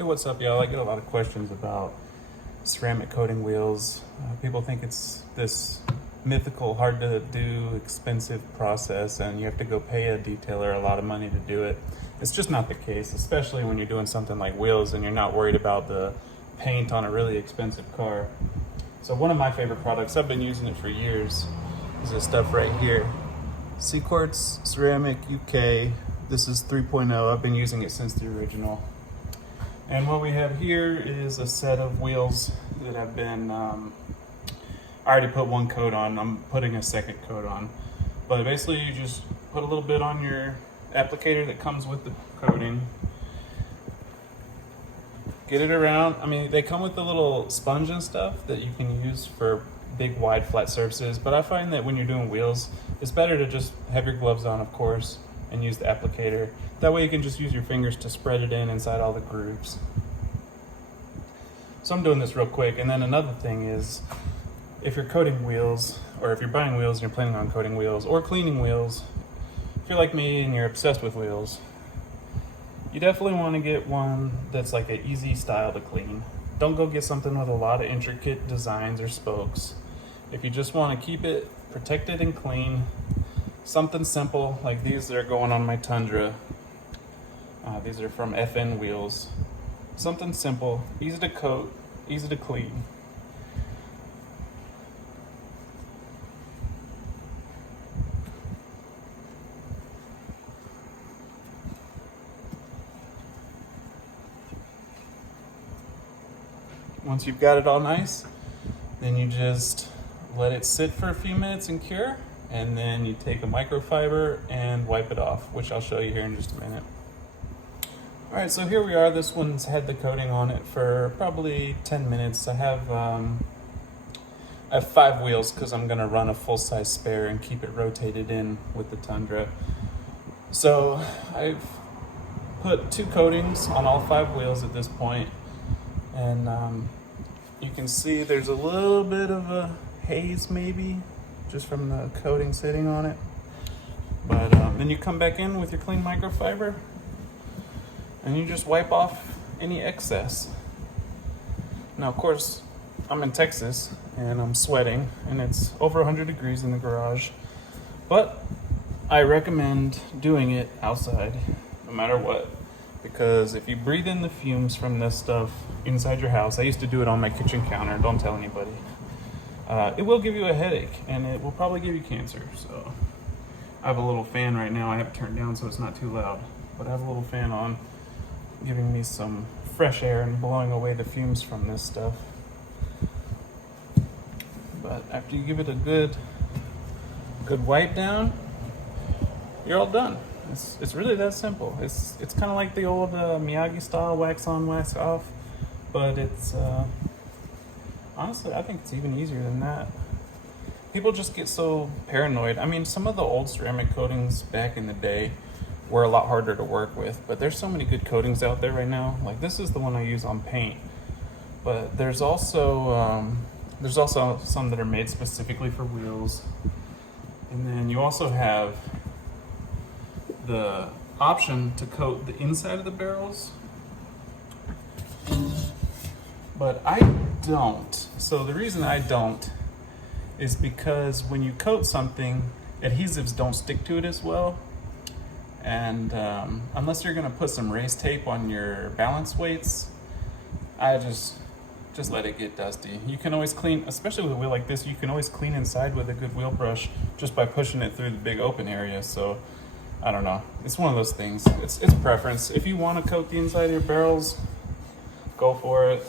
Hey, what's up, y'all? I get a lot of questions about ceramic coating wheels. People think it's this mythical, hard to do, expensive process, and you have to go pay a detailer a lot of money to do it. It's just not the case, especially when you're doing something like wheels and you're not worried about the paint on a really expensive car. So one of my favorite products, I've been using it for years, is this stuff right here. Seaquartz Ceramic UK. This is 3.0. I've been using it since the original. And what we have here is a set of wheels that have been, I already put one coat on, I'm putting a second coat on. But basically you just put a little bit on your applicator that comes with the coating. Get it around. I mean, they come with a little sponge and stuff that you can use for big, wide, flat surfaces. But I find that when you're doing wheels, it's better to just have your gloves on, of course, and use the applicator. That way you can just use your fingers to spread it in inside all the grooves. So I'm doing this real quick. And then another thing is, if you're coating wheels, or if you're buying wheels and you're planning on coating wheels or cleaning wheels, if you're like me and you're obsessed with wheels, you definitely want to get one that's like an easy style to clean. Don't go get something with a lot of intricate designs or spokes. If you just want to keep it protected and clean, something simple like these that are going on my Tundra. These are from FN Wheels. Something simple, easy to coat, easy to clean. Once you've got it all nice, then you just let it sit for a few minutes and cure, and then you take a microfiber and wipe it off, which I'll show you here in just a minute. All right, so here we are. This one's had the coating on it for probably 10 minutes. I have 5 wheels because I'm gonna run a full-size spare and keep it rotated in with the Tundra. So I've put 2 coatings on all 5 wheels at this point, and you can see there's a little bit of a haze maybe just from the coating sitting on it. But then you come back in with your clean microfiber and you just wipe off any excess. Now, of course, I'm in Texas and I'm sweating and it's over 100 degrees in the garage, but I recommend doing it outside no matter what, because if you breathe in the fumes from this stuff inside your house, I used to do it on my kitchen counter, don't tell anybody, it will give you a headache and it will probably give you cancer. So I have a little fan right now. I have it turned down so it's not too loud, but I have a little fan on, giving me some fresh air and blowing away the fumes from this stuff. But after you give it a good wipe down, you're all done. It's really that simple. It's kind of like the old Miyagi style wax on, wax off, but it's honestly, I think it's even easier than that. People just get so paranoid. I mean, some of the old ceramic coatings back in the day were a lot harder to work with, but there's so many good coatings out there right now. Like this is the one I use on paint, but there's also some that are made specifically for wheels. And then you also have the option to coat the inside of the barrels, but I don't. So the reason I don't is because when you coat something, adhesives don't stick to it as well. And unless you're gonna put some race tape on your balance weights, I just let it get dusty. You can always clean, especially with a wheel like this, you can always clean inside with a good wheel brush just by pushing it through the big open area. So I don't know, it's one of those things. It's preference. If you want to coat the inside of your barrels, go for it.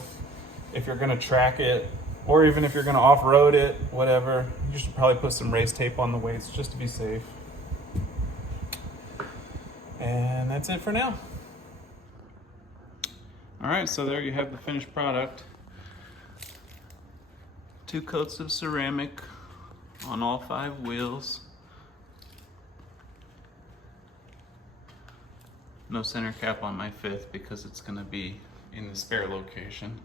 If you're gonna track it, or even if you're gonna off-road it, whatever, you should probably put some race tape on the weights just to be safe. And that's it for now. All right, so there you have the finished product. 2 coats of ceramic on all 5 wheels. No center cap on my 5th because it's gonna be in the spare location.